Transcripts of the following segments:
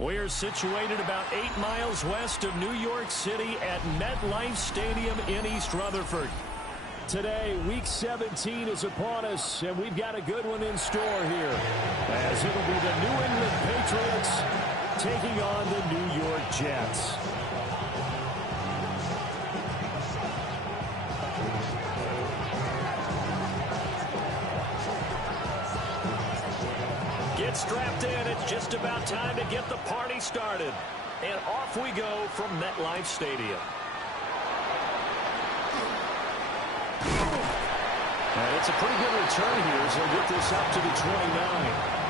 We are situated about 8 miles west of New York City at MetLife Stadium in East Rutherford. Today, Week 17 is upon us, and we've got a good one in store here, as it'll be the New England Patriots taking on the New York Jets. Get strapped in. It's just about time to get the party started. And off we go from MetLife Stadium. And it's a pretty good return here as they'll get this up to the 29.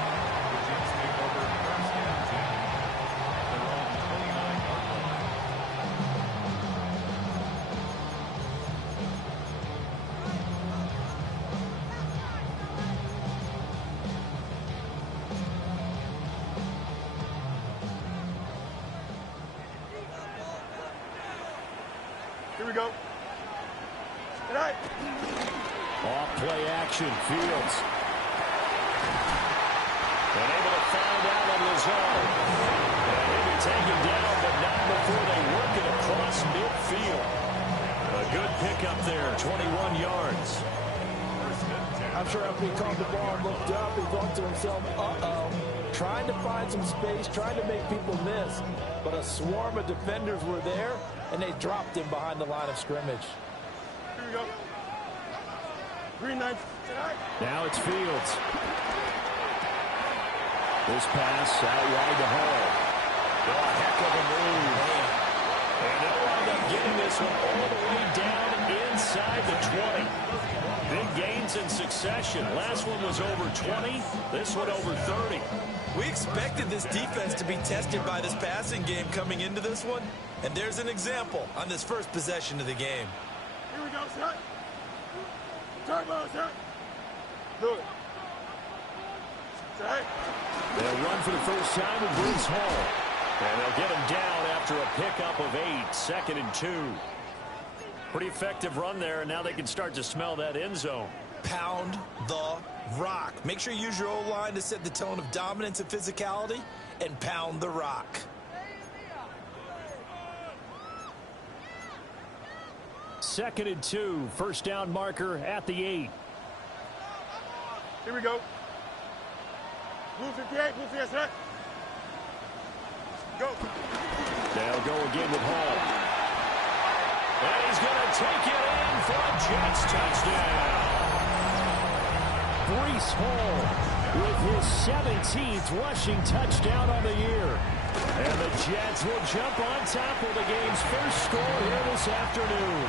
Here we go. Tonight. Off play action, Fields. And able to find out on his own. And maybe taken down, but not before they work it across midfield. A good pickup there, 21 yards. I'm sure after he caught the ball and looked up, he thought to himself, uh-oh. Trying to find some space, trying to make people miss. But a swarm of defenders were there, and they dropped him behind the line of scrimmage. Here we go. Green knife. Now it's Fields. This pass out wide to Hall. Oh, a heck of a move. And they'll wind up getting this one all the way down inside the 20. Big gains in succession. Last one was over 20. This one over 30. We expected this defense to be tested by this passing game coming into this one. And there's an example on this first possession of the game. Here we go, set. Turbo, set. Do it. Set. They'll run for the first time with Bruce Hall. And they'll get him down after a pickup of 8, 2nd and 2. Pretty effective run there, and now they can start to smell that end zone. Pound the rock. Make sure you use your O-line to set the tone of dominance and physicality, and pound the rock. 2nd and 2, first down marker at the 8. Here we go. Blue 58, blue 58, set. Go. They'll go again with Hall. And he's going to take it in for a Jets touchdown. Breece Hall with his 17th rushing touchdown on the year. And the Jets will jump on top of the game's first score here this afternoon.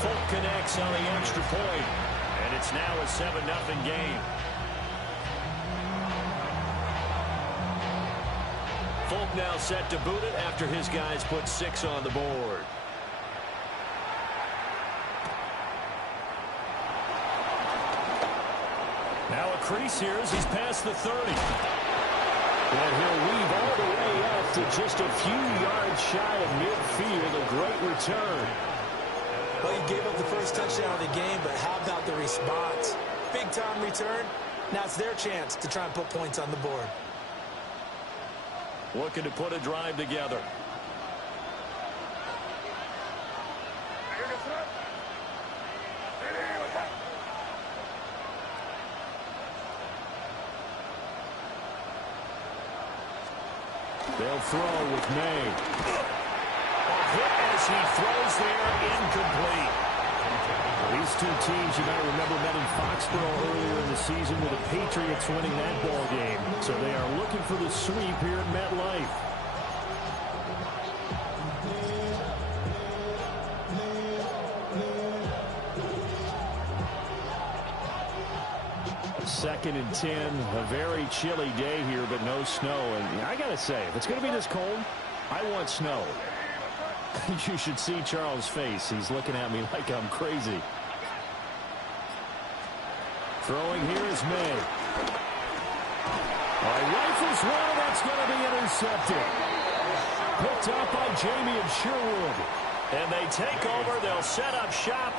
Folk connects on the extra point. And it's now a 7-0 game. Folk now set to boot it after his guys put 6 on the board. Now a crease here as he's past the 30. And he'll weave all the way up to just a few yards shy of midfield. A great return. Well, he gave up the first touchdown of the game, but how about the response? Big-time return. Now it's their chance to try and put points on the board. Looking to put a drive together. They'll throw with May. A hit as he throws there, incomplete. These two teams, you might remember, met in Foxborough earlier in the season with the Patriots winning that ball game. So they are looking for the sweep here at MetLife. Second and 10, a very chilly day here, but no snow. And I got to say, if it's going to be this cold, I want snow. You should see Charles' face. He's looking at me like I'm crazy. Throwing here is May. Rifles one, that's going to be intercepted. Picked up by Jamie and Sherwood. And they take over. They'll set up shop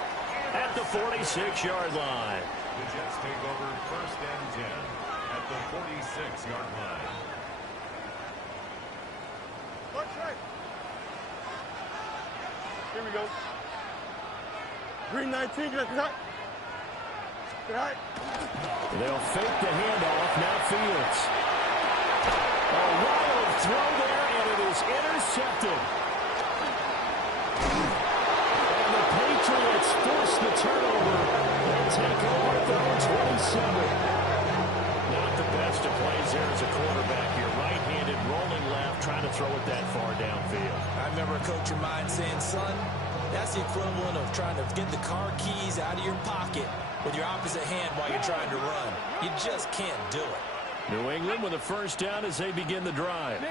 at the 46-yard line. The Jets take over 1st and 10 at the 46-yard line. Here we go. Green 19, good cut. They'll fake the handoff. Now Fields. A wild throw there, and it is intercepted. And the Patriots force the turnover. They'll take over at 27. Not the best of plays there as a quarterback here. Right-handed, rolling left, trying to throw it that far downfield. I remember a coach of mine saying, son, that's the equivalent of trying to get the car keys out of your pocket with your opposite hand while you're trying to run. You just can't do it. New England with a first down as they begin the drive.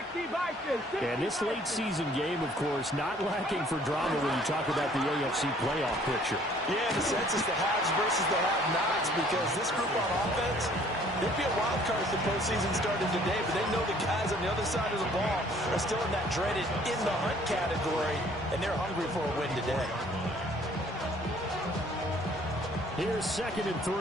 And this late season game, of course, not lacking for drama when you talk about the AFC playoff picture. Yeah, in a sense, it's the haves versus the have-nots, because this group on offense, they'd be a wild card if the postseason started today, but they know the guys on the other side of the ball are still in that dreaded in-the-hunt category, and they're hungry for a win today. Here's 2nd and 3.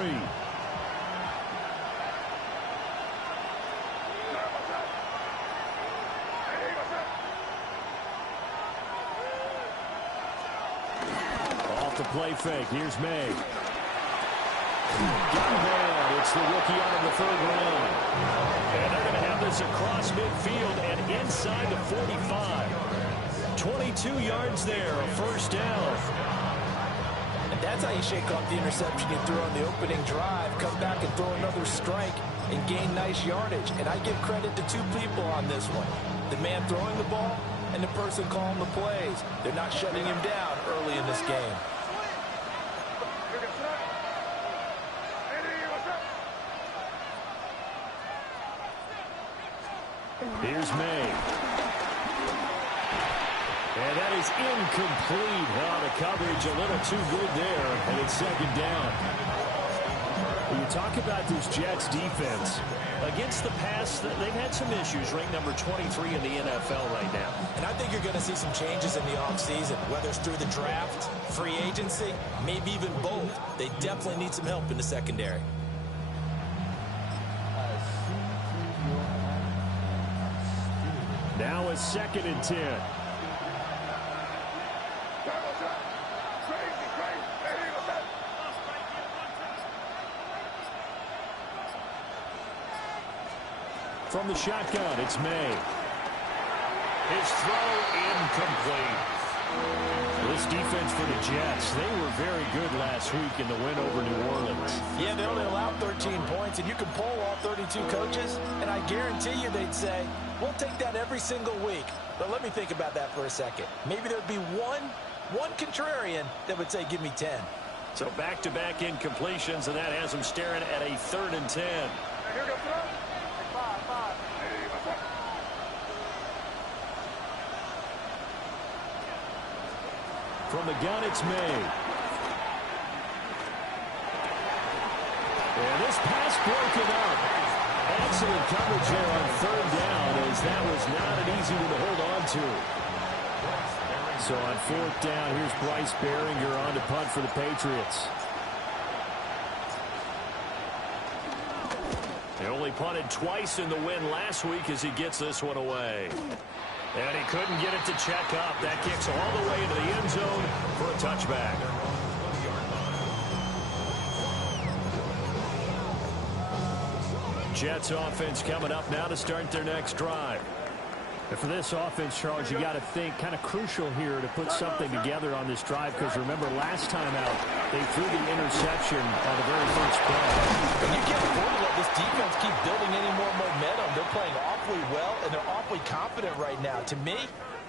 Off the play fake. Here's May. Got man. It's the rookie out of the 3rd round. And they're going to have this across midfield and inside the 45. 22 yards there, a first down. And that's how you shake off the interception you threw on the opening drive. Come back and throw another strike and gain nice yardage. And I give credit to two people on this one. The man throwing the ball and the person calling the plays. They're not shutting him down early in this game. Here's May. And that is incomplete. Oh, the coverage a little too good there, and it's 2nd down. When you talk about this Jets defense, against the pass, they've had some issues, ranked number 23 in the NFL right now. And I think you're going to see some changes in the offseason, whether it's through the draft, free agency, maybe even both. They definitely need some help in the secondary. Now a 2nd and 10. From the shotgun, it's May. His throw incomplete. This defense for the Jets, they were very good last week in the win over New Orleans. Yeah, they only allowed 13 points, and you can poll all 32 coaches, and I guarantee you they'd say, we'll take that every single week. But let me think about that for a second. Maybe there'd be one contrarian that would say, give me 10. So back-to-back incompletions, and that has them staring at a 3rd and 10. From the gun, it's May. And this pass broken up. Excellent coverage there on 3rd down, as that was not an easy one to hold on to. So on 4th down, here's Bryce Behringer on to punt for the Patriots. He only punted twice in the win last week as he gets this one away. And he couldn't get it to check up. That kicks all the way into the end zone for a touchback. Jets offense coming up now to start their next drive. And for this offense, Charles, you got to think kind of crucial here to put something together on this drive, because remember last time out they threw the interception on the very first play. And you can't afford to let this defense keep building any more momentum. They're playing awfully well, and they're awfully confident right now. To me,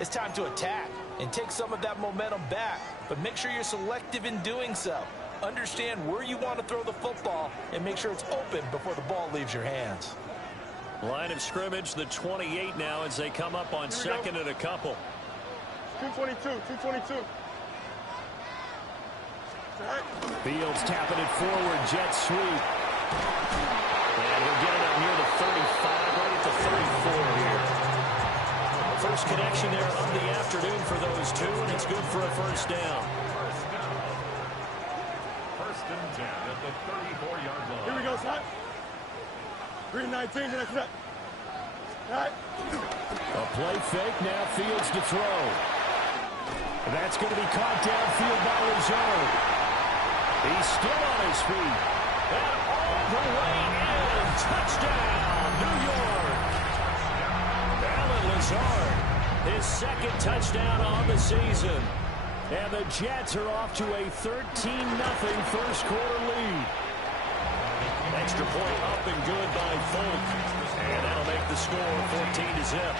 it's time to attack and take some of that momentum back, but make sure you're selective in doing so. Understand where you want to throw the football and make sure it's open before the ball leaves your hands. Line of scrimmage, the 28 now, as they come up on 2nd and a couple. 222. Fields tapping it forward, jet sweep. And he'll get it up near the 35, right at the 34 here. First connection there of the afternoon for those two, and it's good for a 1st down. 1st and 10 at the 34-yard line. Here we go, son. 3-19 to next set. Right. A play fake, now Fields to throw. That's going to be caught downfield by Lazard. He's still on his feet. And all the way in. Touchdown, New York. Allen Lazard, his 2nd touchdown on the season. And the Jets are off to a 13-0 first quarter lead. Extra point up and good by Folk. And that'll make the score 14-0.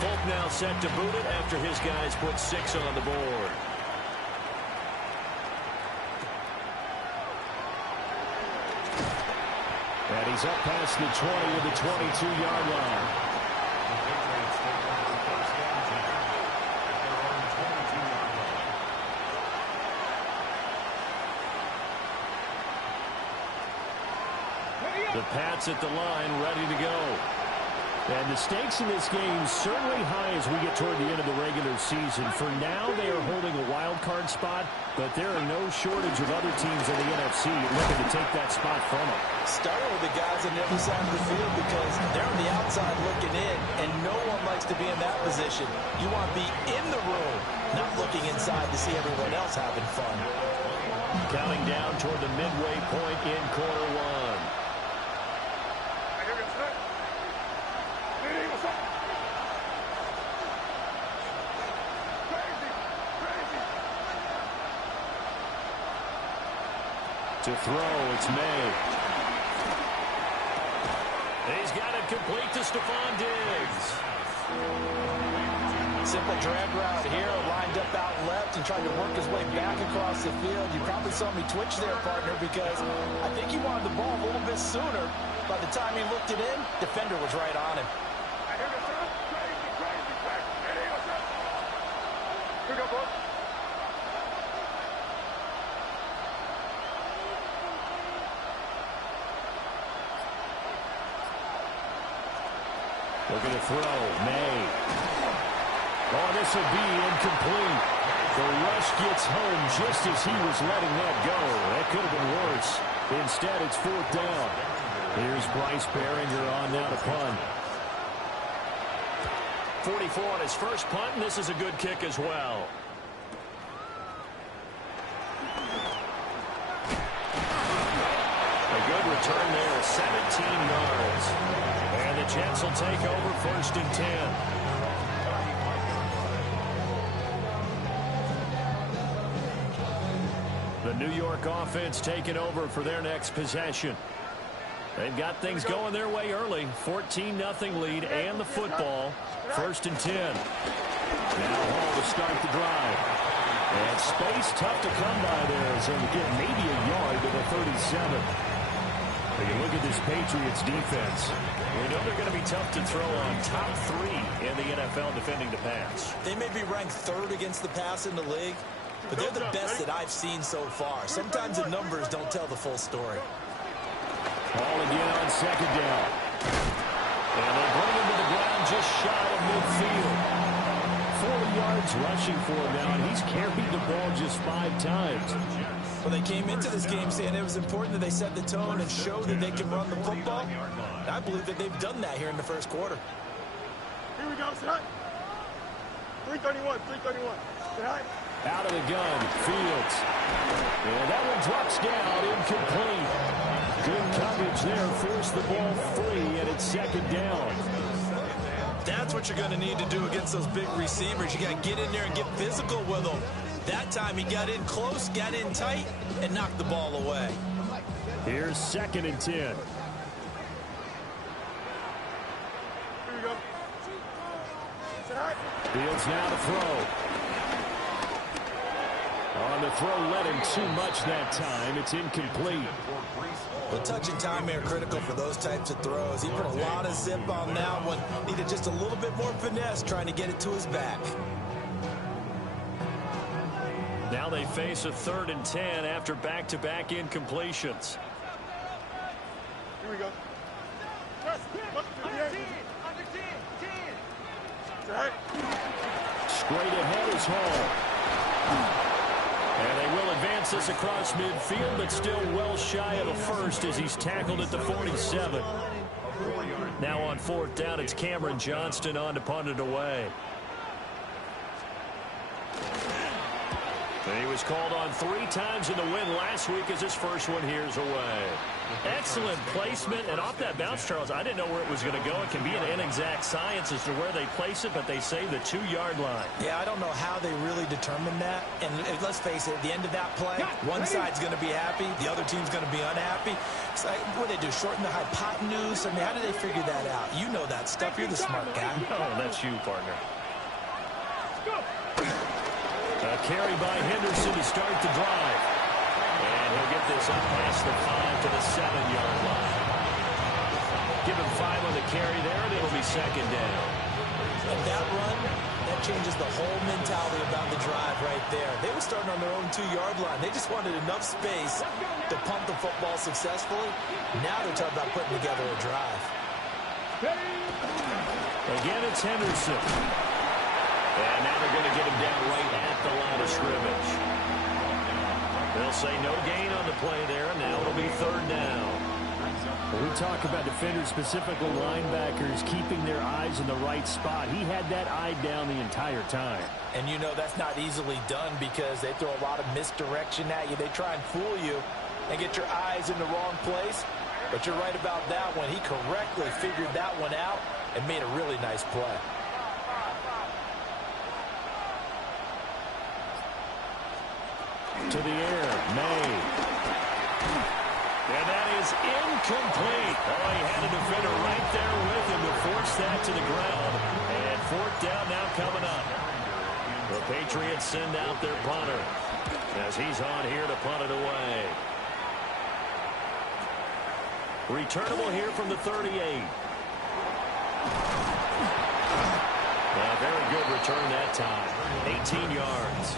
Folk now set to boot it after his guys put 6 on the board. And he's up past the 20 to the 22-yard line. The Pats at the line, ready to go. And the stakes in this game certainly high as we get toward the end of the regular season. For now, they are holding a wild card spot, but there are no shortage of other teams in the NFC looking to take that spot from them. Starting with the guys on the other side of the field, because they're on the outside looking in, and no one likes to be in that position. You want to be in the room, not looking inside to see everyone else having fun. Counting down toward the midway point in quarter 1. To throw, it's May. He's got it complete to Stephon Diggs. Simple drag route here, lined up out left and tried to work his way back across the field. You probably saw me twitch there, partner, because I think he wanted the ball a little bit sooner. By the time he looked it in, defender was right on him. Here we go, bro. Looking to throw, May. Oh, this will be incomplete. The rush gets home just as he was letting that go. That could have been worse. Instead, it's 4th down. Here's Bryce Behringer on now to punt. 44 on his first punt, and this is a good kick as well. A good return there, 17 yards. And the Jets will take over 1st and 10. The New York offense taking over for their next possession. They've got things going their way early. 14-0 lead and the football. 1st and 10. Now Hall to start the drive. And space tough to come by there. So again, maybe a yard to the 37. But you look at this Patriots defense. We know they're going to be tough to throw on. Top 3 in the NFL defending the pass. They may be ranked 3rd against the pass in the league, but they're the best that I've seen so far. Sometimes the numbers don't tell the full story. Ball again on 2nd down. And they bring him to the ground just shy of midfield. 40 yards rushing for him now, and he's carried the ball just 5 times. Well, they came into this game saying it was important that they set the tone and show that they can run the football. And I believe that they've done that here in the first quarter. Here we go, set. 331, 331. Set. Out of the gun, Fields. And that one drops down, incomplete. Good coverage there, forced the ball free, and it's 2nd down. That's what you're going to need to do against those big receivers. You got to get in there and get physical with them. That time he got in close, got in tight, and knocked the ball away. Here's 2nd and 10. Here we go. Set. Fields now to throw. On the throw, let him too much that time. It's incomplete. Well, touch and time are critical for those types of throws. He put a lot of zip on that one. Needed just a little bit more finesse trying to get it to his back. Now they face a 3rd and 10 after back-to-back incompletions. Here we go. Set. Straight ahead is Hall. And they will advance this across midfield, but still well shy of a first as he's tackled at the 47. Now on 4th down, it's Cameron Johnston on to punt it away. He was called on 3 times in the win last week as his first one here's away. Excellent placement, and off that bounce, Charles, I didn't know where it was going to go. It can be an inexact science as to where they place it, but they say the 2-yard line. Yeah, I don't know how they really determine that. And let's face it, at the end of that play, one side's going to be happy, the other team's going to be unhappy. It's like, what do they do, shorten the hypotenuse? I mean, how do they figure that out? You know that stuff. You're the smart guy. Oh, that's you, partner. A carry by Henderson to start the drive. And he'll get this up past the 5 to the 7-yard line. Give him 5 on the carry there, and it'll be 2nd down. And that run, that changes the whole mentality about the drive right there. They were starting on their own 2-yard line. They just wanted enough space to pump the football successfully. Now they're talking about putting together a drive. Again, it's Henderson. And now they're going to get him down right at the line of scrimmage. They'll say no gain on the play there, and now it'll be 3rd down. When we talk about defenders, specifically linebackers, keeping their eyes in the right spot, he had that eye down the entire time. And you know that's not easily done because they throw a lot of misdirection at you. They try and fool you and get your eyes in the wrong place. But you're right about that one. He correctly figured that one out and made a really nice play. To the air, May. And that is incomplete. Oh, he had a defender right there with him to force that to the ground. And 4th down now coming up. The Patriots send out their punter as he's on here to punt it away. Returnable here from the 38. A very good return that time. 18 yards.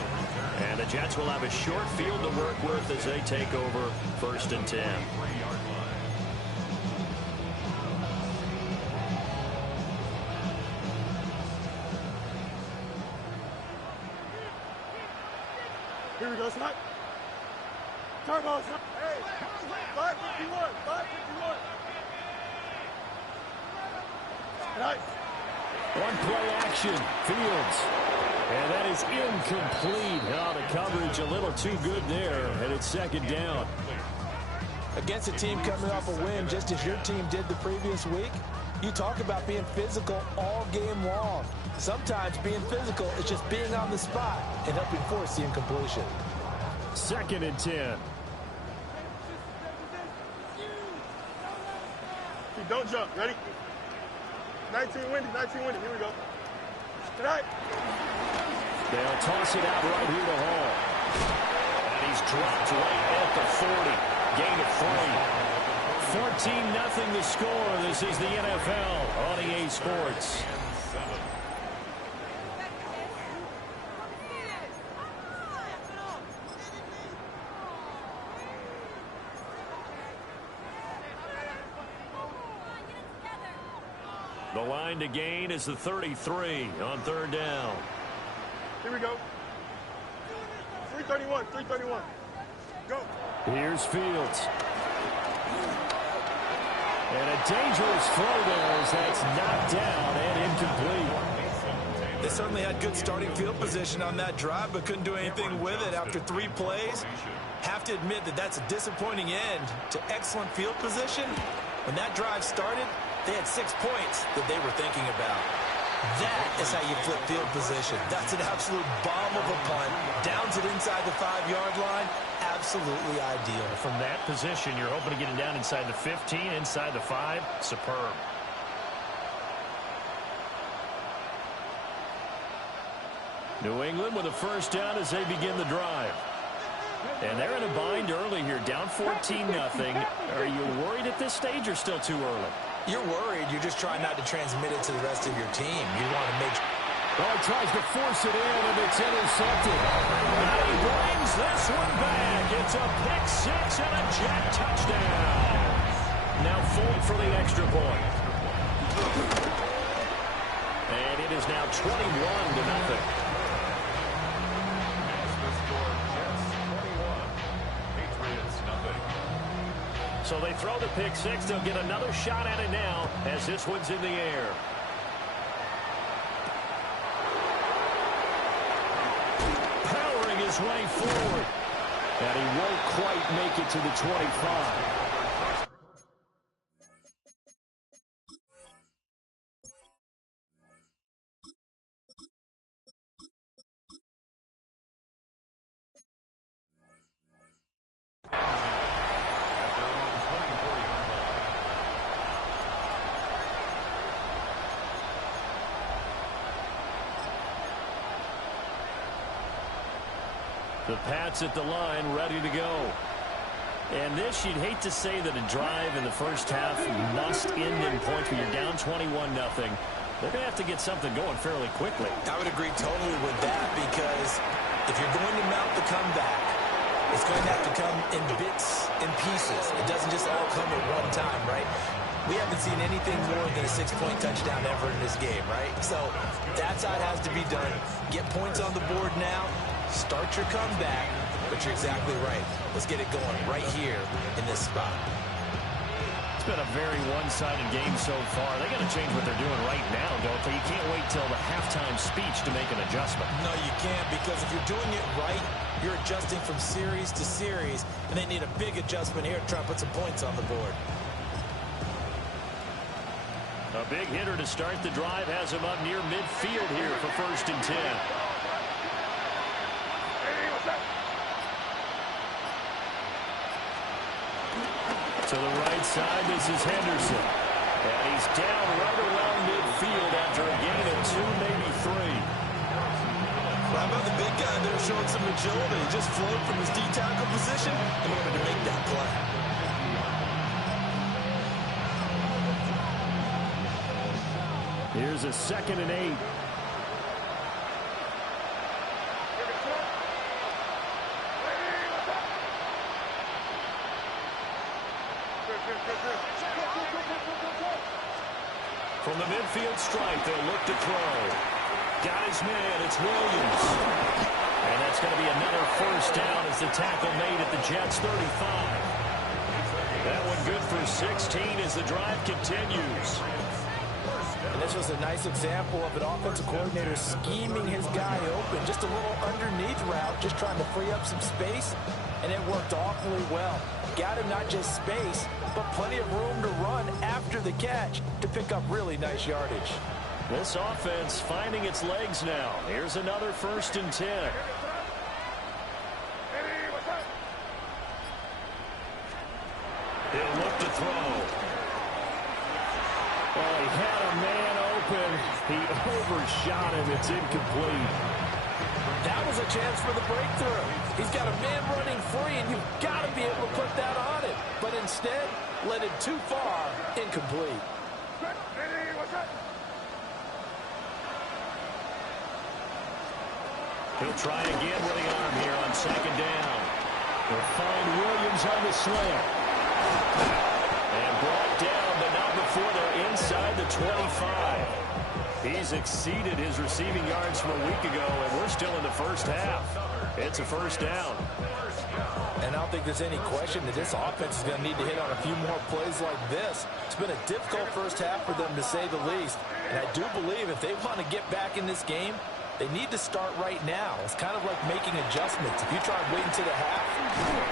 And the Jets will have a short field to work with as they take over 1st and 10. Here we go, Snap. Turbo, Snap. Hey, 551, 551. Nice. One play action, Fields. And that is incomplete. Oh, the coverage a little too good there, and it's 2nd down. Against a team coming off a win, just as your team did the previous week, you talk about being physical all game long. Sometimes being physical is just being on the spot and helping force the incompletion. 2nd and 10. Don't jump. Ready? 19 windy, 19 windy. Here we go. Tonight. They'll toss it out right here to Hall. And he's dropped right at the 40. Gain of 3. 14-0 the score. This is the NFL on EA Sports. The line to gain is the 33 on third down. Here we go. 331, 331. Go. Here's Fields. And a dangerous throw there as that's knocked down and incomplete. They certainly had good starting field position on that drive, but couldn't do anything with it after 3 plays. Have to admit that that's a disappointing end to excellent field position. When that drive started, they had 6 points that they were thinking about. That is how you flip field position. That's an absolute bomb of a punt. Downs it inside the 5-yard line. Absolutely ideal. From that position, you're hoping to get it down inside the 15, inside the 5. Superb. New England with a first down as they begin the drive. And they're in a bind early here, down 14-0. Are you worried at this stage or still too early? You're worried. You're just trying not to transmit it to the rest of your team. You want to make sure. Oh, he tries to force it in, and it's intercepted. And he brings this one back. It's a pick 6 and a jet touchdown. Now full for the extra point. And it is now 21-0. So they throw the pick 6. They'll get another shot at it now as this one's in the air. Powering his way forward. And he won't quite make it to the 25. The Pats at the line, ready to go. And this, you'd hate to say that a drive in the first half must end in points when you're down 21-0. They're going to have to get something going fairly quickly. I would agree totally with that, because if you're going to mount the comeback, it's going to have to come in bits and pieces. It doesn't just all come at one time, right? We haven't seen anything more than a 6-point touchdown ever in this game, right? So that's how it has to be done. Get points on the board now. Start your comeback, but you're exactly right. Let's get it going right here in this spot. It's been a very one-sided game so far. They got to change what they're doing right now, don't they? You can't wait till the halftime speech to make an adjustment. No, you can't, because if you're doing it right, you're adjusting from series to series, and they need a big adjustment here to try to put some points on the board. A big hitter to start the drive has him up near midfield here for 1st and 10. To the right side, this is Henderson. And he's down right around midfield after a gain of 2, maybe 3. How about the big guy there showing some agility? He just flowed from his D-tackle position in order to make that play. Here's a 2nd and 8. From the midfield stripe, they'll look to throw. Got his man, it's Williams. And that's going to be another first down as the tackle made at the Jets' 35. That one good for 16 as the drive continues. And this was a nice example of an offensive coordinator scheming his guy open. Just a little underneath route, just trying to free up some space. And it worked awfully well. Got him not just space, but plenty of room to run after the catch to pick up really nice yardage. This offense finding its legs now. Here's another 1st and 10. He'll look to throw. Oh, he had a man open. He overshot him. It's incomplete. That was a chance for the breakthrough. He's got a man running free, and you've got to be able to put that on him. But instead, led it too far, incomplete. He'll try again with the arm here on second down. They'll find Williams on the slant. And brought down, but not before they're inside the 25. He's exceeded his receiving yards from a week ago, and we're still in the first half. It's a first down. And I don't think there's any question that this offense is going to need to hit on a few more plays like this. It's been a difficult first half for them, to say the least. And I do believe if they want to get back in this game, they need to start right now. It's kind of like making adjustments. If you try waiting to the half,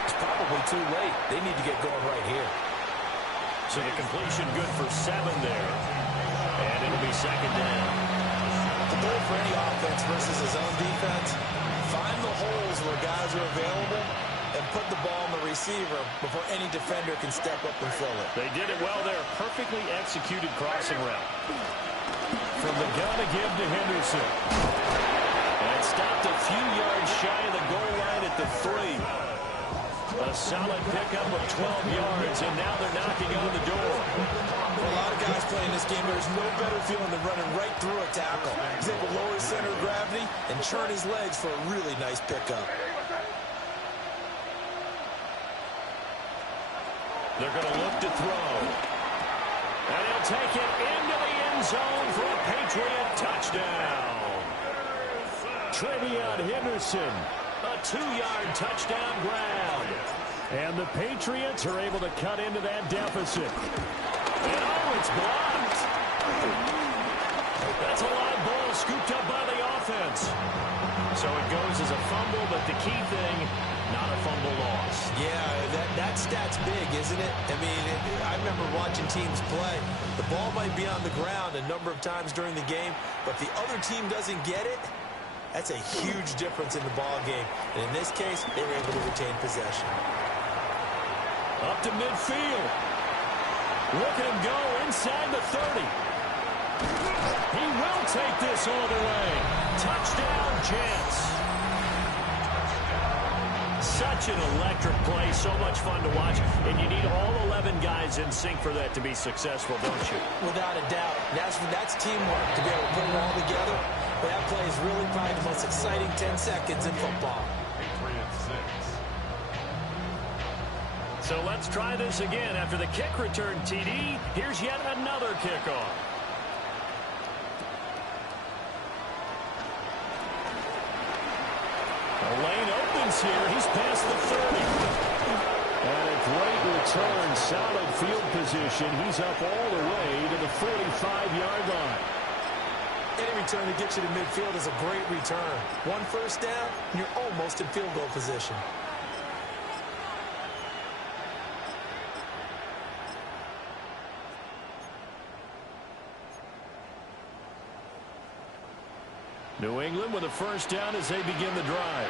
it's probably too late. They need to get going right here. So the completion good for 7 there. And it'll be second down. The goal for any offense versus his own defense, find the holes where guys are available and put the ball on the receiver before any defender can step up and fill it. They did it well there. Perfectly executed crossing route. From the gun to give to Henderson. And stopped a few yards shy of the goal line at the 3. A solid pickup of 12 yards, and now they're knocking on the door. For a lot of guys playing this game, there's no better feeling than running right through a tackle. He's able to lower his center of gravity and churn his legs for a really nice pickup. They're going to look to throw. And he'll take it into the end zone for a Patriot touchdown. Trevion Henderson, a 2-yard touchdown grab. And the Patriots are able to cut into that deficit. And oh, it's blocked. That's a live ball scooped up by the offense. So it goes as a fumble, but the key thing, not a fumble loss. Yeah, that stat's big, isn't it? I mean, I remember watching teams play. The ball might be on the ground a number of times during the game, but if the other team doesn't get it, that's a huge difference in the ball game. And in this case, they were able to retain possession. Up to midfield. Look at him go inside the 30. He will take this all the way. Touchdown, Jets. Such an electric play, so much fun to watch, and you need all 11 guys in sync for that to be successful, don't you? Without a doubt. That's teamwork to be able to put it all together. But that play is really probably the most exciting 10 seconds in football. So let's try this again. After the kick return TD, here's yet another kickoff. The lane opens here. He's past the 30. And a great return. Solid field position. He's up all the way to the 45-yard line. Any return that gets you to midfield is a great return. One first down, and you're almost in field goal position. New England with a first down as they begin the drive.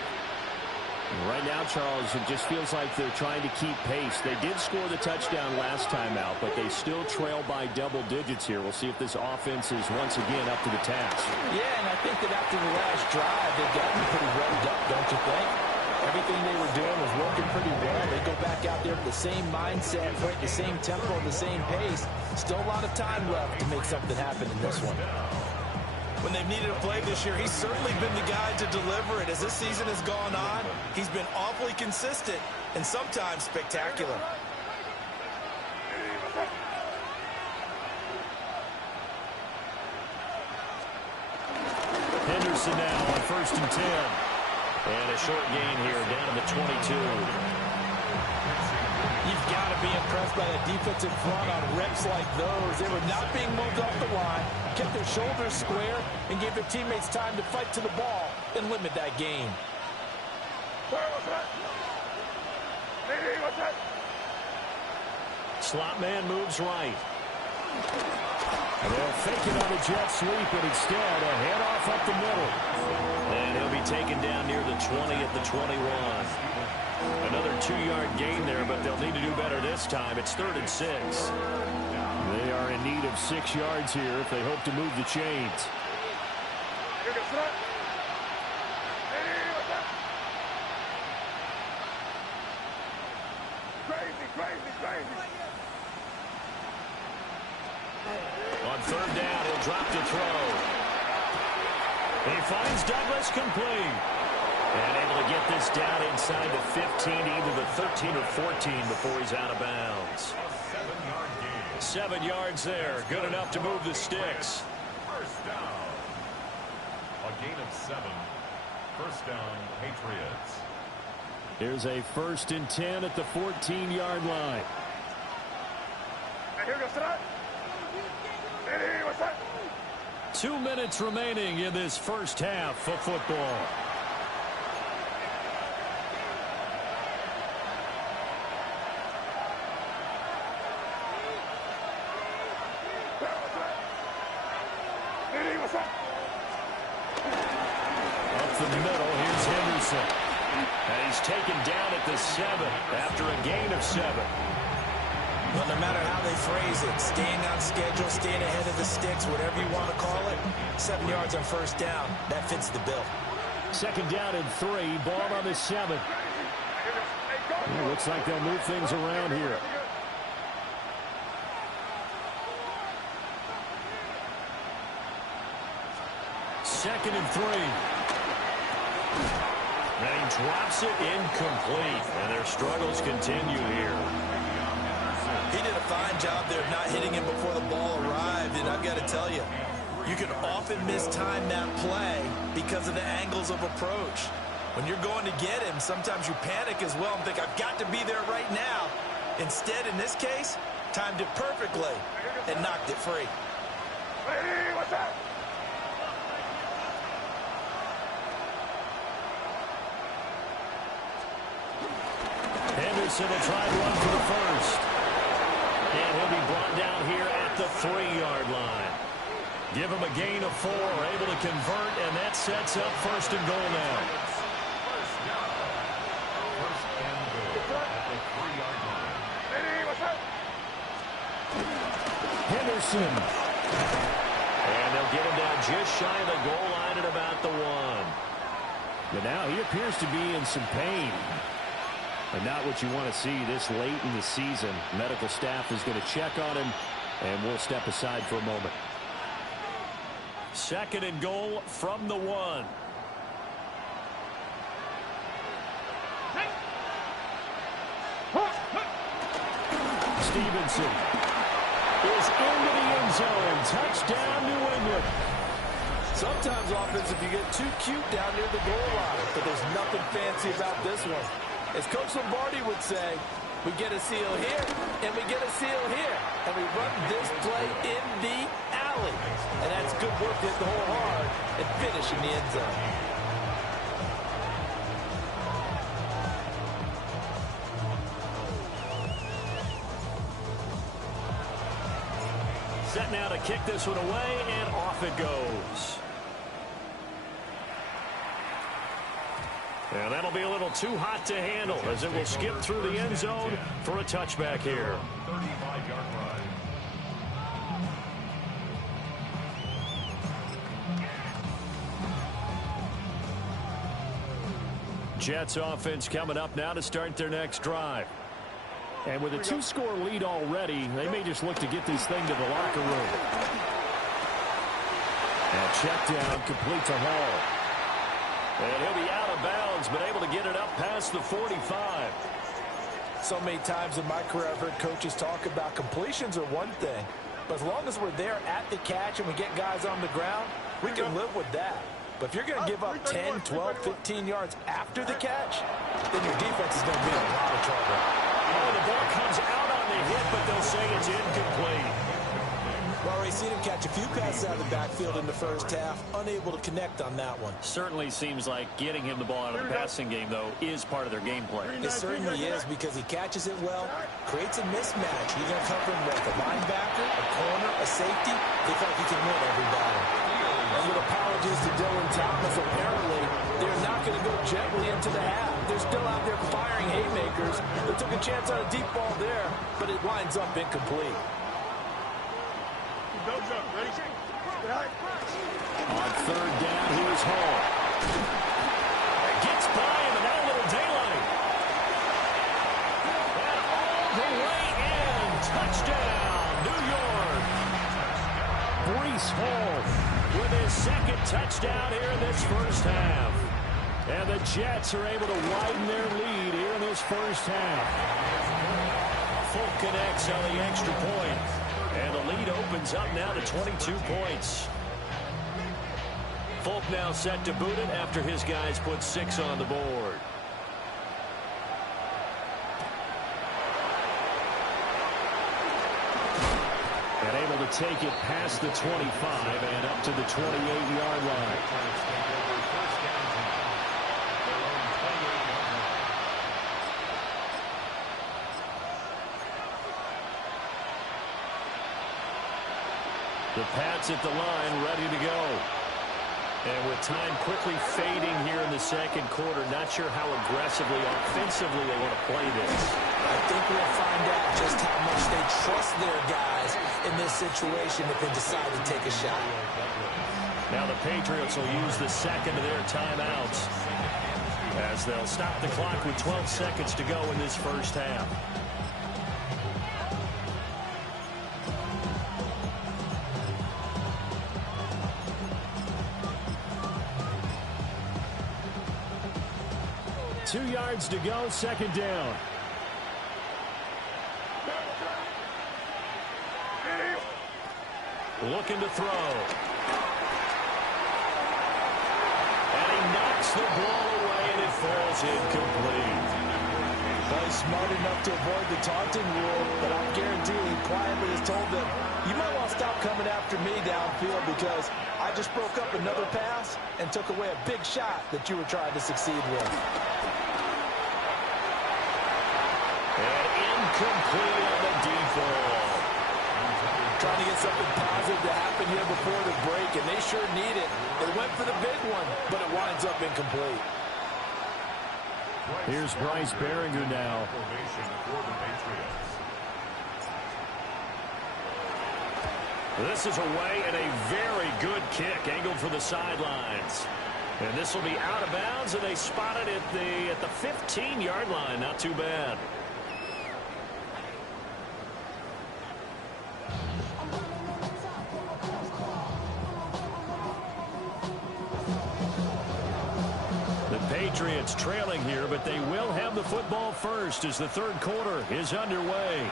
And right now, Charles, it just feels like they're trying to keep pace. They did score the touchdown last time out, but they still trail by double digits here. We'll see if this offense is once again up to the task. Yeah, and I think that after the last drive, they've gotten pretty revved up, don't you think? Everything they were doing was working pretty well. They go back out there with the same mindset, right, the same tempo, the same pace. Still a lot of time left to make something happen in this one. When they've needed a play this year, he's certainly been the guy to deliver it. As this season has gone on, he's been awfully consistent and sometimes spectacular. Henderson now on 1st and 10. And a short gain here down to the 22. You've got to be impressed by that defensive front on reps like those. They were not being moved off the line, kept their shoulders square, and gave their teammates time to fight to the ball and limit that gain. Slot man moves right. And they'll fake it on a jet sweep, but instead a handoff up the middle. And he'll be taken down near the 20 at the 21. Another 2-yard gain there, but they'll need to do better this time. It's 3rd and 6. They are in need of 6 yards here if they hope to move the chains. On 3rd down, he'll drop to throw. He finds Douglas complete. And able to get this down inside the 15, either the 13 or 14 before he's out of bounds. 7 yards there. Good enough to move the sticks. First down. A gain of 7. First down, Patriots. Here's a 1st and 10 at the 14-yard line. 2 minutes remaining in this first half of football. Up the middle, here's Henderson. And he's taken down at the 7 after a gain of 7. Well, no matter how they phrase it, staying on schedule, staying ahead of the sticks, whatever you want to call it, 7 yards on first down, that fits the bill. 2nd down and 3, ball on the 7. Looks like they'll move things around here. Second and 3. And he drops it incomplete. And their struggles continue here. He did a fine job there of not hitting him before the ball arrived. And I've got to tell you, you can often mistime that play because of the angles of approach. When you're going to get him, sometimes you panic as well and think, I've got to be there right now. Instead, in this case, timed it perfectly and knocked it free. Hey, what's that? Henderson will try and run for the first. And he'll be brought down here at the 3-yard line. Give him a gain of 4, able to convert, and that sets up 1st and goal now. First down. 1st and goal at the 3-yard line. Hey, what's that? Henderson. And they'll get him down just shy of the goal line at about the 1. But now he appears to be in some pain. And not what you want to see this late in the season. Medical staff is going to check on him, and we'll step aside for a moment. 2nd and goal from the 1. Stevenson is into the end zone. Touchdown, New England. Sometimes offense, if you get too cute down near the goal line, but there's nothing fancy about this one. As Coach Lombardi would say, we get a seal here, and we get a seal here. And we run this play in the alley. And that's good work to hit the hole hard and finish in the end zone. Set now to kick this one away, and off it goes. And that'll be a little too hot to handle as it will skip through the end zone for a touchback here. 35-yard run. Jets offense coming up now to start their next drive. And with a 2-score lead already, they may just look to get this thing to the locker room. And check down complete to Hall. And he'll be out of bounds, but able to get it up past the 45. So many times in my career, I've heard coaches talk about completions are one thing. But as long as we're there at the catch and we get guys on the ground, we can live with that. But if you're going to give up 10, 12, 15 yards after the catch, then your defense is going to be in a lot of trouble. Oh, the ball comes out on the hit, but they'll say it's incomplete. Well, we've seen him catch a few passes out of the backfield in the first half, unable to connect on that one. Certainly seems like getting him the ball out of the passing game, though, is part of their game plan. It certainly is because he catches it well, creates a mismatch. You're going to cover him with a linebacker, a corner, a safety. They feel like he can win every battle. And with apologies to Dylan Thomas, apparently they're not going to go gently into the half. They're still out there firing haymakers. They took a chance on a deep ball there, but it winds up incomplete. Don't jump, ready? On third down, here's Hall. Gets by him, and now a little daylight. And all the way in. Touchdown, New York. Breece Hall with his second touchdown here in this first half. And the Jets are able to widen their lead here in this first half. Folk connects on the extra point. And the lead opens up now to 22 points. Folk now set to boot it after his guys put 6 on the board. And able to take it past the 25 and up to the 28-yard line. The Pats at the line, ready to go. And with time quickly fading here in the second quarter, not sure how aggressively, offensively they want to play this. I think we'll find out just how much they trust their guys in this situation if they decide to take a shot. Now the Patriots will use the second of their timeouts as they'll stop the clock with 12 seconds to go in this first half. Two yards to go, second down. Looking to throw. And he knocks the ball away, and it falls incomplete. Well, he's smart enough to avoid the taunting rule, but I'm guaranteeing he quietly has told them, you might want to stop coming after me downfield because I just broke up another pass and took away a big shot that you were trying to succeed with. And incomplete on the deep ball. Trying to get something positive to happen here before the break, and they sure need it. They went for the big one, but it winds up incomplete. Here's Bryce Behringer now. This is away and a very good kick angled for the sidelines. And this will be out of bounds, and they spot it at the 15-yard line. Not too bad. Patriots trailing here, but they will have the football first as the third quarter is underway.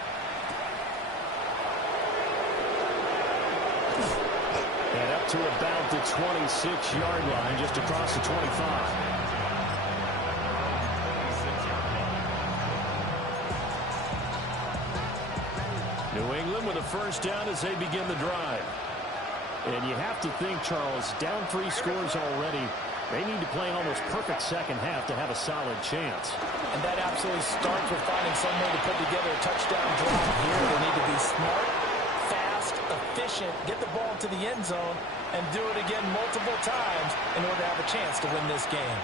And up to about the 26-yard line, just across the 25. New England with a first down as they begin the drive. And you have to think, Charles, down 3 scores already. They need to play an almost perfect second half to have a solid chance. And that absolutely starts with finding some way to put together a touchdown drive here. They need to be smart, fast, efficient, get the ball to the end zone, and do it again multiple times in order to have a chance to win this game.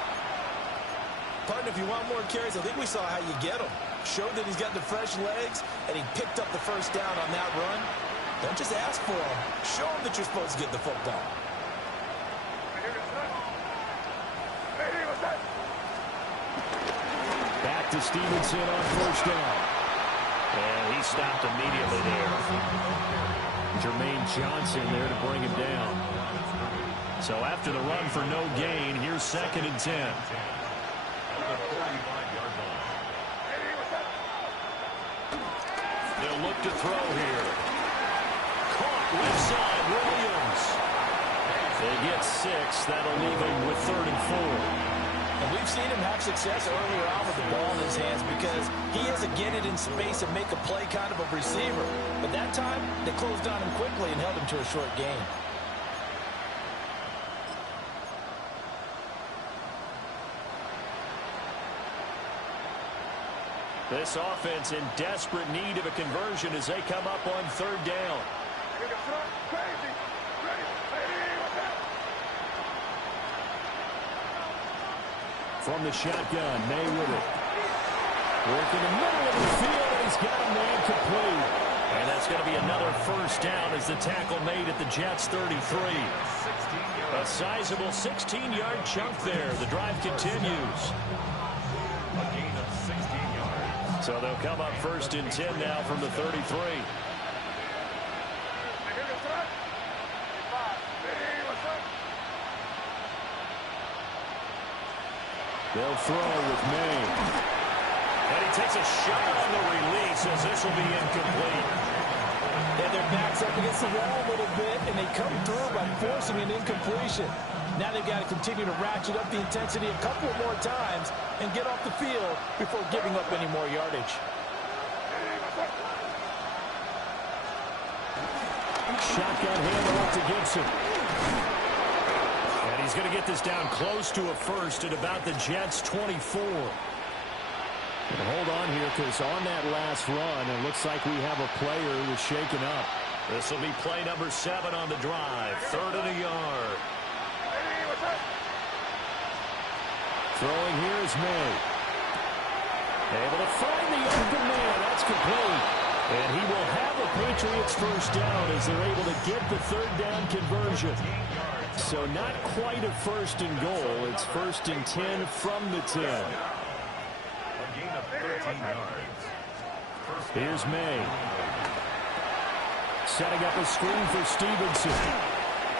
Partner, if you want more carries, I think we saw how you get them. Showed that he's got the fresh legs, and he picked up the first down on that run. Don't just ask for them. Show them that you're supposed to get the football. Back to Stevenson on first down. And he stopped immediately there. Jermaine Johnson there to bring him down. So after the run for no gain, here's 2nd and 10. They'll look to throw here. Caught left side, Williams. They get 6. That'll leave him with 3rd and 4. And we've seen him have success earlier on with the ball in his his hands because he is a get it in space and make a play kind of a receiver. But that time, they closed on him quickly and held him to a short gain. This offense in desperate need of a conversion as they come up on third down. From the shotgun, May with it. Work in the middle of the field, and he's got a man complete. And that's going to be another first down as the tackle made at the Jets' 33. A sizable 16-yard chunk there. The drive continues. A gain of 16 yards. So they'll come up first and 10 now from the 33. They'll throw with May. And he takes a shot on the release as this will be incomplete. And their backs up against the wall a little bit, and they come through by forcing an incompletion. Now they've got to continue to ratchet up the intensity a couple more times and get off the field before giving up any more yardage. Shotgun handoff to Gibson. And he's going to get this down close to a first at about the Jets' 24. Hold on here, because on that last run, it looks like we have a player who was shaken up. This will be play number 7 on the drive. 3rd and a yard. Throwing here is May. Able to find the open man. That's complete. And he will have a Patriots first down as they're able to get the 3rd down conversion. So not quite a first and goal. It's 1st and 10 from the 10. A gain of 13 yards. Here's May. Setting up a screen for Stevenson.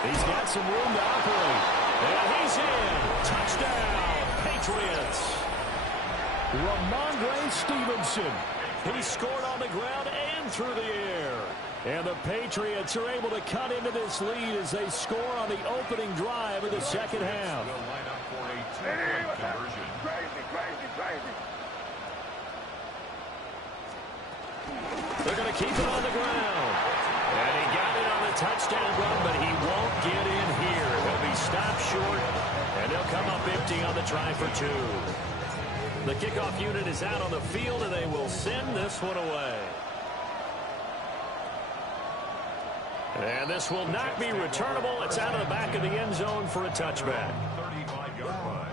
He's got some room to operate. And he's in. Touchdown, Patriots. Ramondre Stevenson. He scored on the ground and through the air. And the Patriots are able to cut into this lead as they score on the opening drive of the second half. Will line up for a 2-point conversion. They're going to keep it on the ground. And he got it on the touchdown run, but he won't get in here. He'll be stopped short, and they'll come up empty on the try for 2. The kickoff unit is out on the field, and they will send this one away. And this will not be returnable. It's out of the back of the end zone for a touchback. 35-yard line.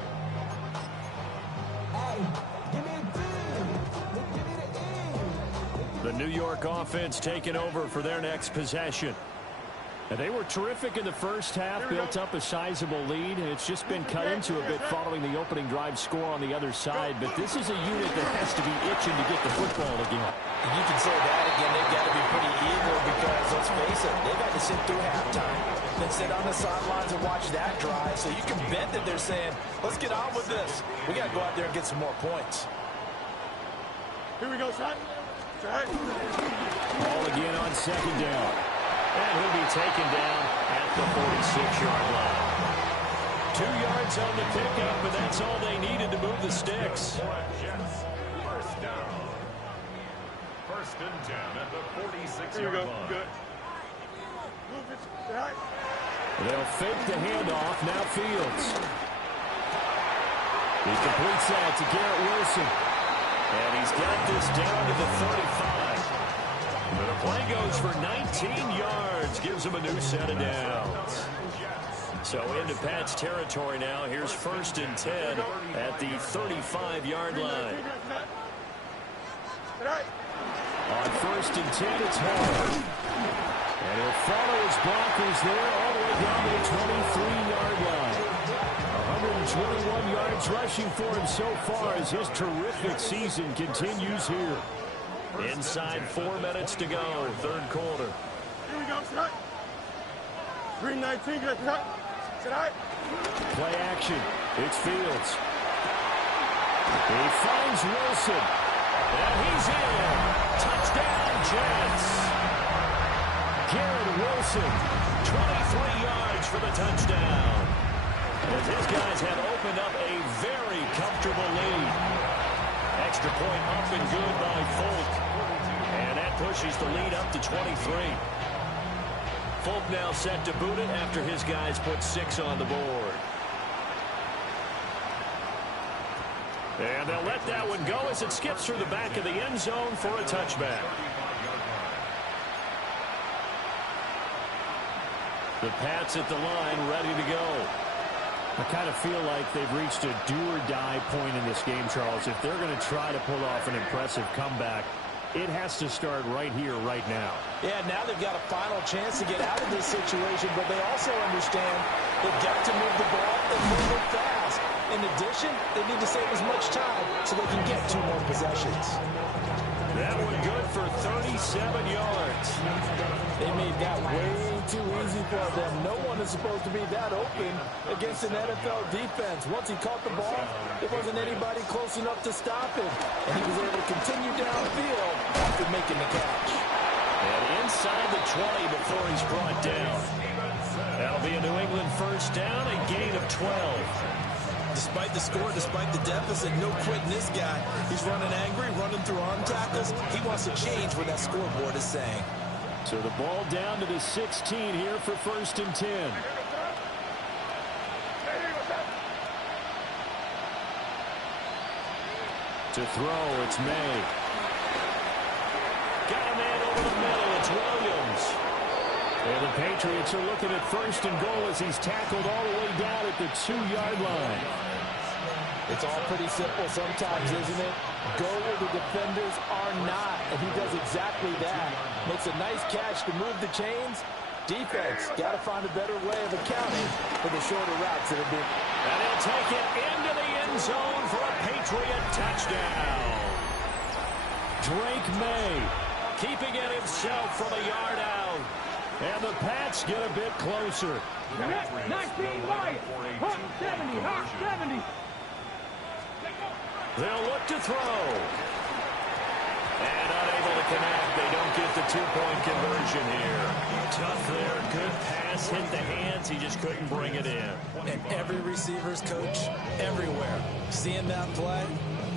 The New York offense taking over for their next possession. And they were terrific in the first half, built up a sizable lead, and it's just been cut into a bit following the opening drive score on the other side. But this is a unit that has to be itching to get the football again. You can say that again. They've got to be pretty eager because, let's face it, they've had to sit through halftime, then sit on the sidelines and watch that drive. So you can bet that they're saying, let's get on with this. We got to go out there and get some more points. Here we go, son. Ball again on second down. And he'll be taken down at the 46-yard line. 2 yards on the pickup, but that's all they needed to move the sticks. Jets, first down. 1st and 10 at the 46-yard Here we go. line. Good. Move it. Right. They'll fake the handoff. Now Fields. He completes that to Garrett Wilson. And he's got this down to the 35. But the play goes for 19 yards. Gives him a new set of downs. So into Pat's territory now. Here's 1st and 10 at the 35-yard line. On 1st and 10, it's Hall. And he'll follow his blockers there all the way down to the 23-yard line. 121 yards rushing for him so far as his terrific season continues here. Inside 4 minutes to go, 3rd quarter. Here we go, son. 3:19, son. Tonight. Play action. It's Fields. He finds Wilson. And he's in. Touchdown, Jets. Garrett Wilson, 23 yards for the touchdown. As his guys have opened up a very comfortable lead. Extra point up and good by Folk. And that pushes the lead up to 23. Folk now set to boot it after his guys put 6 on the board. And they'll let that one go as it skips through the back of the end zone for a touchback. The Pats at the line, ready to go. I kind of feel like they've reached a do-or-die point in this game, Charles. If they're going to try to pull off an impressive comeback, it has to start right here, right now. Yeah, now they've got a final chance to get out of this situation, but they also understand they've got to move the ball and move it fast. In addition, they need to save as much time so they can get 2 more possessions. That one good for 37 yards. They made that way too easy for them. No one is supposed to be that open against an NFL defense. Once he caught the ball, there wasn't anybody close enough to stop him. And he was able to continue downfield after making the catch. And inside the 20 before he's brought down. That'll be a New England first down, a gain of 12. Despite the score, despite the deficit, no quitting this guy. He's running angry, running through arm tackles. He wants to change what that scoreboard is saying. So the ball down to the 16 here for 1st and 10. To throw, it's May. Got a man over the middle, it's Williams. And the Patriots are looking at 1st and goal as he's tackled all the way down at the 2-yard line. It's all pretty simple sometimes, isn't it? Go where the defenders are not, and he does exactly that. Makes a nice catch to move the chains. Defense, got to find a better way of accounting for the shorter routes that have been. And he'll take it into the end zone for a Patriot touchdown. Drake May keeping it himself from a yard out. And the Pats get a bit closer. 19 Wyatt. Hawk 70. Hawk 70. They'll look to throw. And unable to connect. They don't get the 2-point conversion here. Tough there. Good pass. Hit the hands. He just couldn't bring it in. And every receiver's coach, everywhere, seeing that play,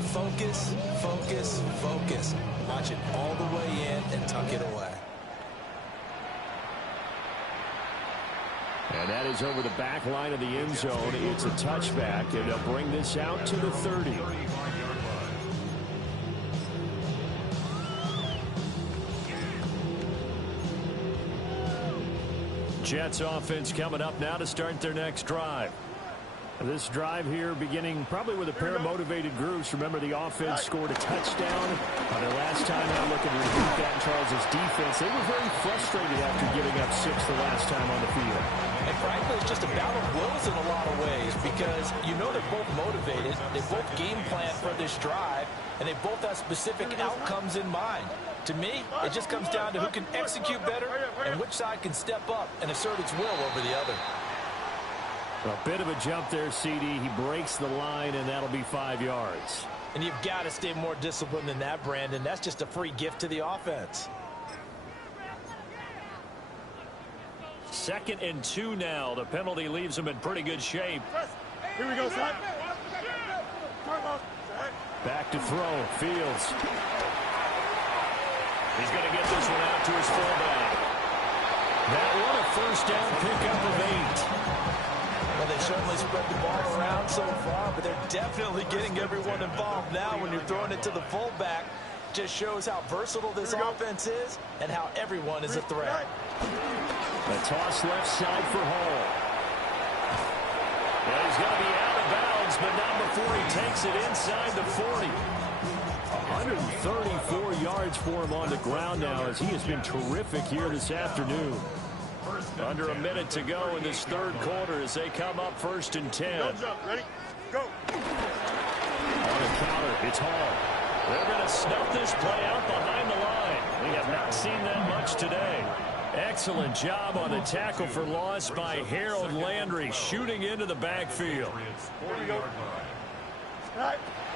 focus, focus, focus. Watch it all the way in and tuck it away. And that is over the back line of the end zone. It's a touchback, and they'll bring this out to the 30. Jets offense coming up now to start their next drive. This drive here beginning probably with a pair of motivated groups. Remember, the offense scored a touchdown on their last time out. Looking to repeat that in Charles's defense. They were very frustrated after giving up 6 the last time on the field. And frankly, it's just a battle of wills in a lot of ways because you know they're both motivated. They both game plan for this drive, and they both have specific outcomes in mind. To me, it just comes down to who can execute better and which side can step up and assert its will over the other. A bit of a jump there, CD. He breaks the line, and that'll be 5 yards. And you've got to stay more disciplined than that, Brandon. That's just a free gift to the offense. 2nd and 2 now. The penalty leaves them in pretty good shape. Here we go, son. Back to throw. Fields. He's going to get this one out to his fullback. That one a first down pickup of 8. Well, they certainly spread the ball around so far, but they're definitely getting everyone involved now when you're throwing it to the fullback. Just shows how versatile this offense is and how everyone is a threat. A toss left side for Hall. Well, he's going to be out of bounds, but not before he takes it inside the 40. 134 yards for him on the ground now as he has been terrific here this afternoon. Under a minute to go in this 3rd quarter as they come up 1st and 10. Go jump, ready? Go. On the counter, it's Hall. They're going to snuff this play out behind the line. We have not seen that much today. Excellent job on the tackle for loss by Harold Landry, shooting into the backfield. Here we go.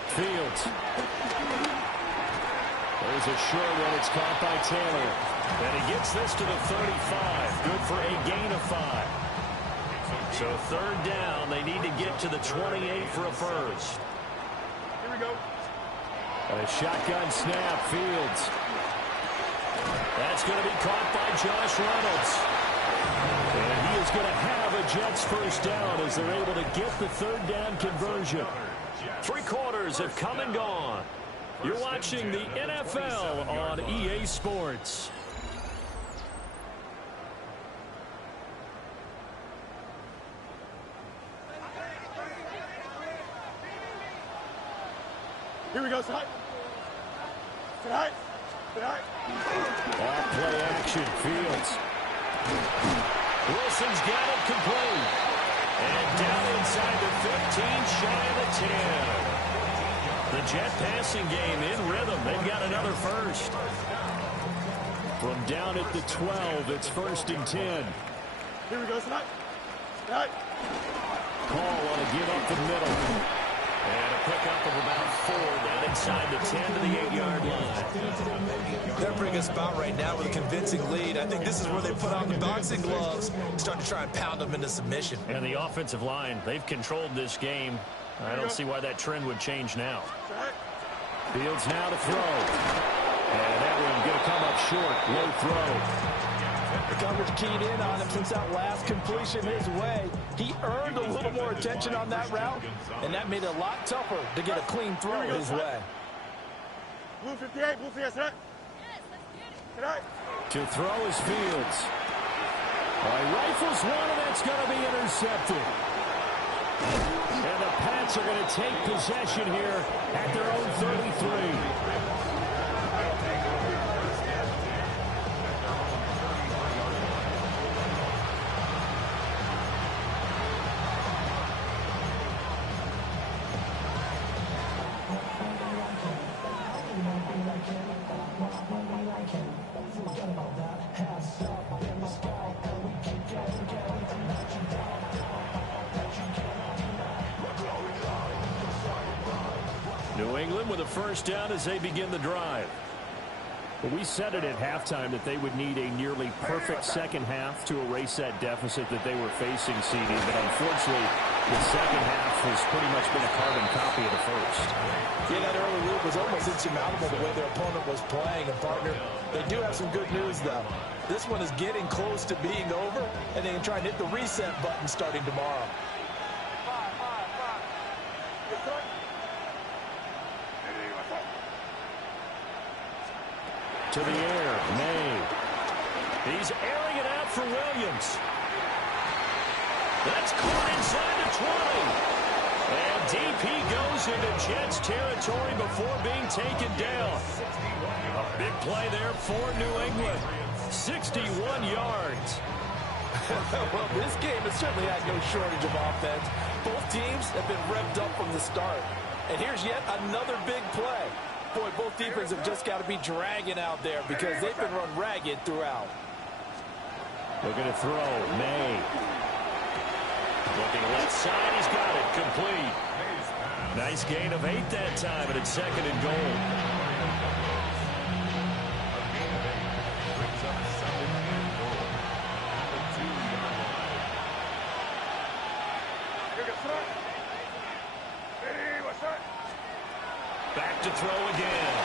Fields. There's a short one. It's caught by Taylor. And he gets this to the 35. Good for a gain of 5. So 3rd down. They need to get to the 28 for a first. Here we go. A shotgun snap, Fields. That's going to be caught by Josh Reynolds. And he is going to have a Jets first down as they're able to get the third down conversion. 3 quarters have come and gone. You're watching the NFL on EA Sports. Here we go, side. Side. Side. Off play action, Fields. Wilson's got it complete. And down inside the 15, shy of the 10. The Jet passing game in rhythm. They've got another first. From down at the 12, it's 1st and 10. Here we go, side. Side. Call on a give up the middle. And a pickup of about 4 down inside the 10 to the 8-yard line. They're bringing us about right now with a convincing lead. I think this is where they put on the boxing gloves, start to try and pound them into submission. And the offensive line, they've controlled this game. I don't see why that trend would change now. Fields now to throw. And that one going to come up short. Low throw. The coverage keyed in on him since that last completion his way. He earned a little more attention on that route, and that made it a lot tougher to get a clean throw his way. Blue 58, blue 58, side. Side. To throw is Fields. He rifles one, and that's going to be intercepted. And the Pats are going to take possession here at their own 33. New England with a first down as they begin the drive. Well, we said it at halftime that they would need a nearly perfect second half to erase that deficit that they were facing, CD. But unfortunately, the second half has pretty much been a carbon copy of the first. Yeah, that early lead was almost insurmountable the way their opponent was playing. And, partner, they do have some good news, though. This one is getting close to being over, and they can try and hit the reset button starting tomorrow. To the air, May. He's airing it out for Williams. That's caught inside the 20. And DP goes into Jets territory before being taken down. A big play there for New England. 61 yards. Well, this game has certainly had no shortage of offense. Both teams have been revved up from the start. And here's yet another big play. Boy, both defenses have just got to be dragging out there because they've been run ragged throughout. Looking to throw, May. Looking left side, he's got it, complete. Nice gain of 8 that time, and it's 2nd and goal. Back to throw again.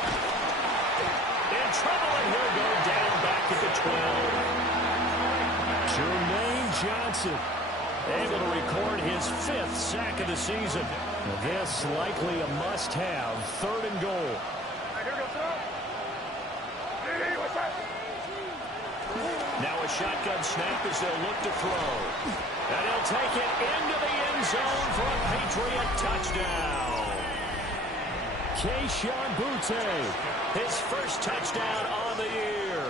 In trouble, and he'll go down back at the 12. Jermaine Johnson able to record his 5th sack of the season. This likely a must-have. 3rd and goal. Now a shotgun snap as they'll look to throw. And he'll take it into the end zone for a Patriot touchdown. Keyshawn Boutte, his first touchdown on the year.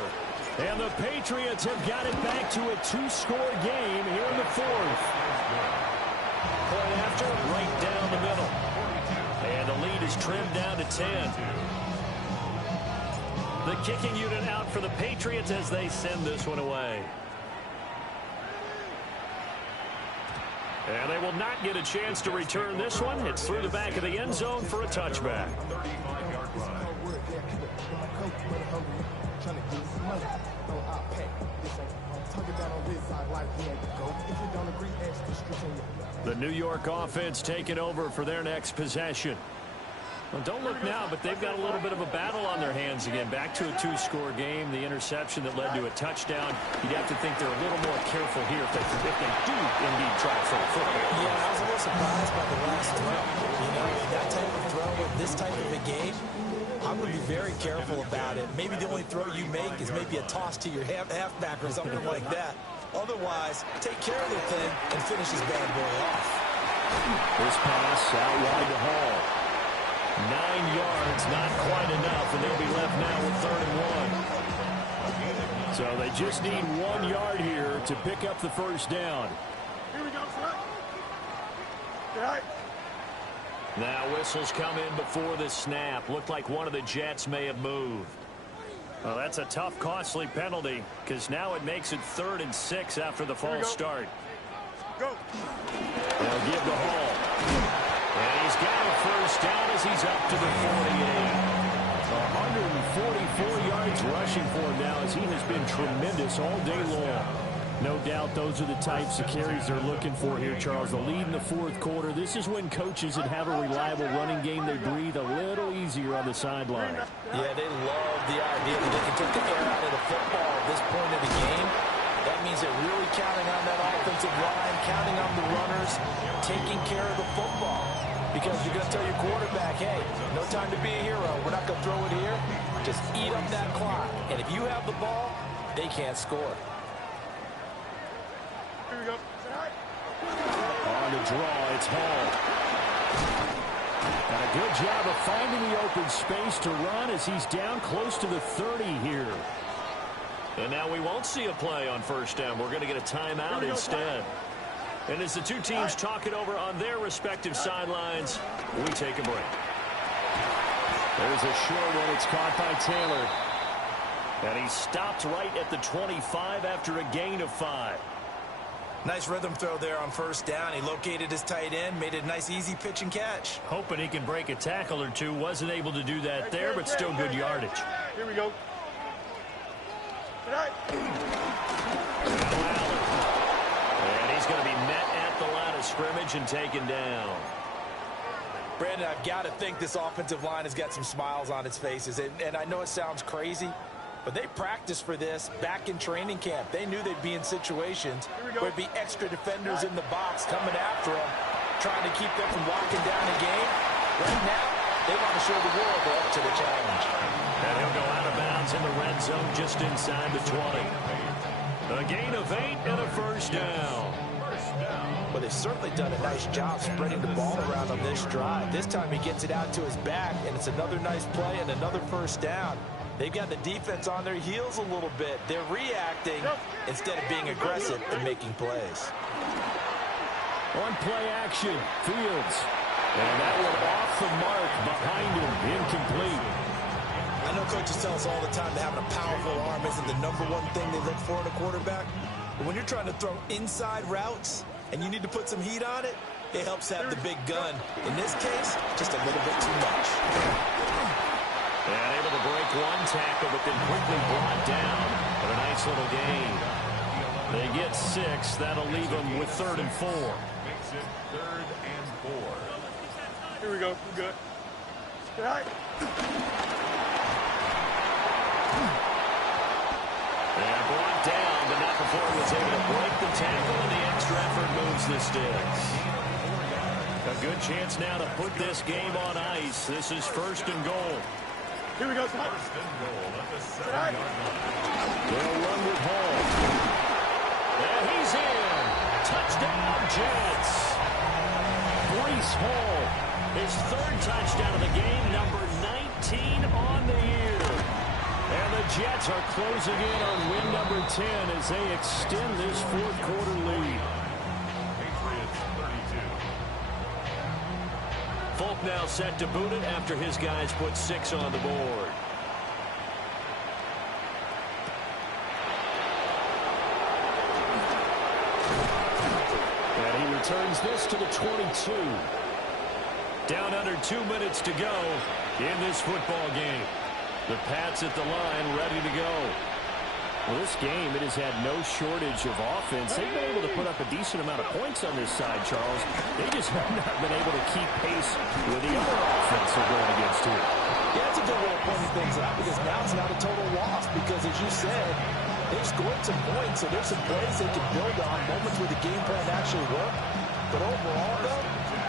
And the Patriots have got it back to a 2-score game here in the 4th. Point after, right down the middle. And the lead is trimmed down to 10. The kicking unit out for the Patriots as they send this one away. And they will not get a chance to return this one. It's through the back of the end zone for a touchback. The New York offense taking over for their next possession. Well, don't look now, but they've got a little bit of a battle on their hands again. Back to a two-score game. The interception that led to a touchdown. You'd have to think they're a little more careful here if they do indeed try for a football. Yeah, I was a little surprised by the last throw. You know, that type of throw in this type of a game, I'm going to be very careful about it. Maybe the only throw you make is maybe a toss to your halfback or something like that. Otherwise, take care of the thing and finish this bad boy off. This pass out wide to Hall. 9 yards, not quite enough, and they'll be left now with 3rd and 1. So they just need 1 yard here to pick up the first down. Here we go, sir. All right. Now whistles come in before the snap. Looked like one of the Jets may have moved. Well, that's a tough, costly penalty because now it makes it 3rd and 6 after the false start. Go. They'll give the Hall. And he's got a first down as he's up to the 48. 144 yards rushing for him now as he has been tremendous all day long. No doubt those are the types of carries they're looking for here, Charles. The lead in the 4th quarter. This is when coaches that have a reliable running game, they breathe a little easier on the sideline. Yeah, they love the idea that they can take the air out of the football at this point of the game. That means they're really counting on that offensive line, counting on the runners, taking care of the football. Because you're going to tell your quarterback, hey, no time to be a hero. We're not going to throw it here. Just eat up that clock. And if you have the ball, they can't score. Here we go. On the draw, it's Hall. And a good job of finding the open space to run as he's down close to the 30 here. And now we won't see a play on first down. We're going to get a timeout instead. And as the two teams talk it over on their respective sidelines, we take a break. There's a short one. It's caught by Taylor. And he stopped right at the 25 after a gain of 5. Nice rhythm throw there on first down. He located his tight end, made it a nice, easy pitch and catch. Hoping he can break a tackle or two. Wasn't able to do that there, but still good yardage. Here we go. All right. And he's going to be met at the line of scrimmage and taken down. Brandon, I've got to think this offensive line has got some smiles on its faces. And I know it sounds crazy, but they practiced for this back in training camp. They knew they'd be in situations where there'd be extra defenders in the box coming after them, trying to keep them from locking down a game. Right now, they want to show the world they're up to the challenge. And he'll go out of bounds in the red zone just inside the 20. A gain of 8 and a first down. Well, they've certainly done a nice job spreading the ball around on this drive. This time he gets it out to his back, and it's another nice play and another first down. They've got the defense on their heels a little bit. They're reacting instead of being aggressive and making plays. On play action, Fields. And that one off the mark behind him, incomplete. I know coaches tell us all the time that having a powerful arm isn't the #1 thing they look for in a quarterback. But when you're trying to throw inside routes and you need to put some heat on it, it helps have the big gun. In this case, just a little bit too much. And able to break one tackle, but then quickly brought down. But a nice little gain. They get 6. That'll leave them with 3rd and 4. Makes it 3rd and 4. Here we go. We're good. All right. And brought down, but not before he was able to break the tackle, and the extra effort moves the sticks. A good chance now to put this game on ice. This is 1st and goal. Here we go. 1st and goal at the 7-yard line. They'll run with Hall. And he's in. Touchdown, Jets. Breece Hall, his 3rd touchdown of the game, number 19 on the year. And the Jets are closing in on win number 10 as they extend this 4th quarter lead. Patriots 32. Folk now set to boot it after his guys put 6 on the board. And he returns this to the 22. Down under 2 minutes to go in this football game. The Pats at the line, ready to go. Well, this game, it has had no shortage of offense. They've been able to put up a decent amount of points on this side, Charles. They just have not been able to keep pace with the other offense they're going against here. Yeah, it's a good way of pointing things out because now it's not a total loss because, as you said, they've scored some points, so there's some plays they can build on, moments where the game plan actually worked. But overall, though,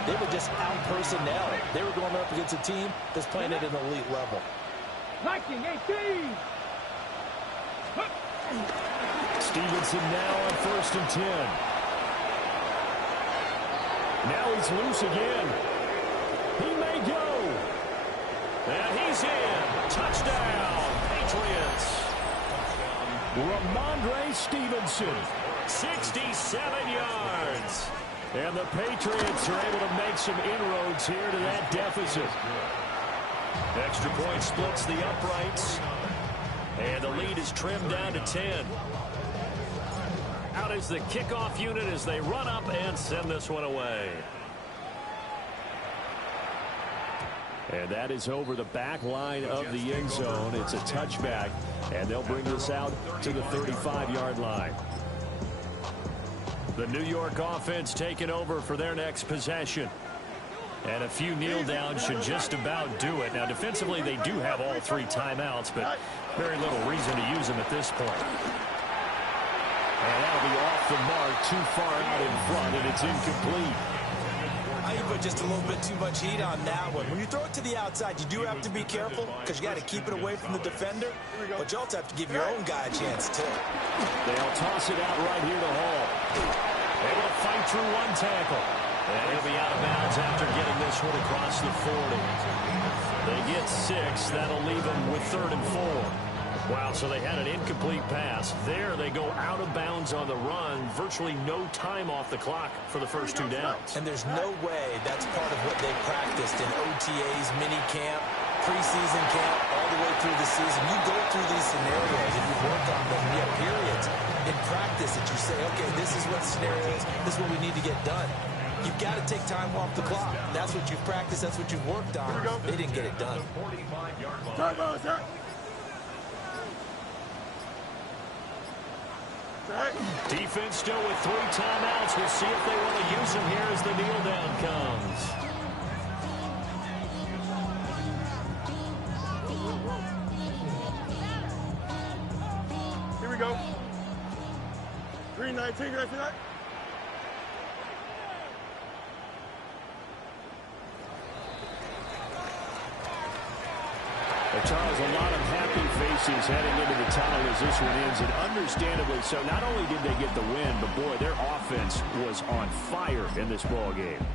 they were just out-personnel. They were going up against a team that's playing at an elite level. Liking 18. Stevenson now on 1st and 10. Now he's loose again. He may go. And he's in. Touchdown, Patriots. Ramondre Stevenson, 67 yards. And the Patriots are able to make some inroads here to that deficit. Extra point splits the uprights. And the lead is trimmed down to 10. Out is the kickoff unit as they run up and send this one away. And that is over the back line of the end zone. It's a touchback, and they'll bring this out to the 35-yard line. The New York offense taking over for their next possession. And a few kneel downs should just about do it. Now, defensively, they do have all 3 timeouts, but very little reason to use them at this point. And that'll be off the mark, too far out in front, and it's incomplete. I put just a little bit too much heat on that one. When you throw it to the outside, you do have to be careful because you got to keep it away from the defender, but you also have to give your own guy a chance, too. They'll toss it out right here to Hall. Able to fight through one tackle. And he'll be out of bounds after getting this one across the 40. They get 6. That'll leave them with 3rd and 4. Wow, so they had an incomplete pass. There they go out of bounds on the run. Virtually no time off the clock for the first 2 downs. And there's no way that's part of what they practiced in OTAs, mini camp, preseason camp, all the way through the season. You go through these scenarios and you work on them. You have periods in practice that you say, okay, this is what scenarios, this is what we need to get done. You've got to take time off the clock. That's what you've practiced. That's what you've worked on. They didn't get it done. Defense still with 3 timeouts. We'll see if they want to use them here as the kneel down comes. Here we go. 3:19, you guys see that? Charles, a lot of happy faces heading into the time as this one ends, and understandably so. Not only did they get the win, but boy, their offense was on fire in this ball game.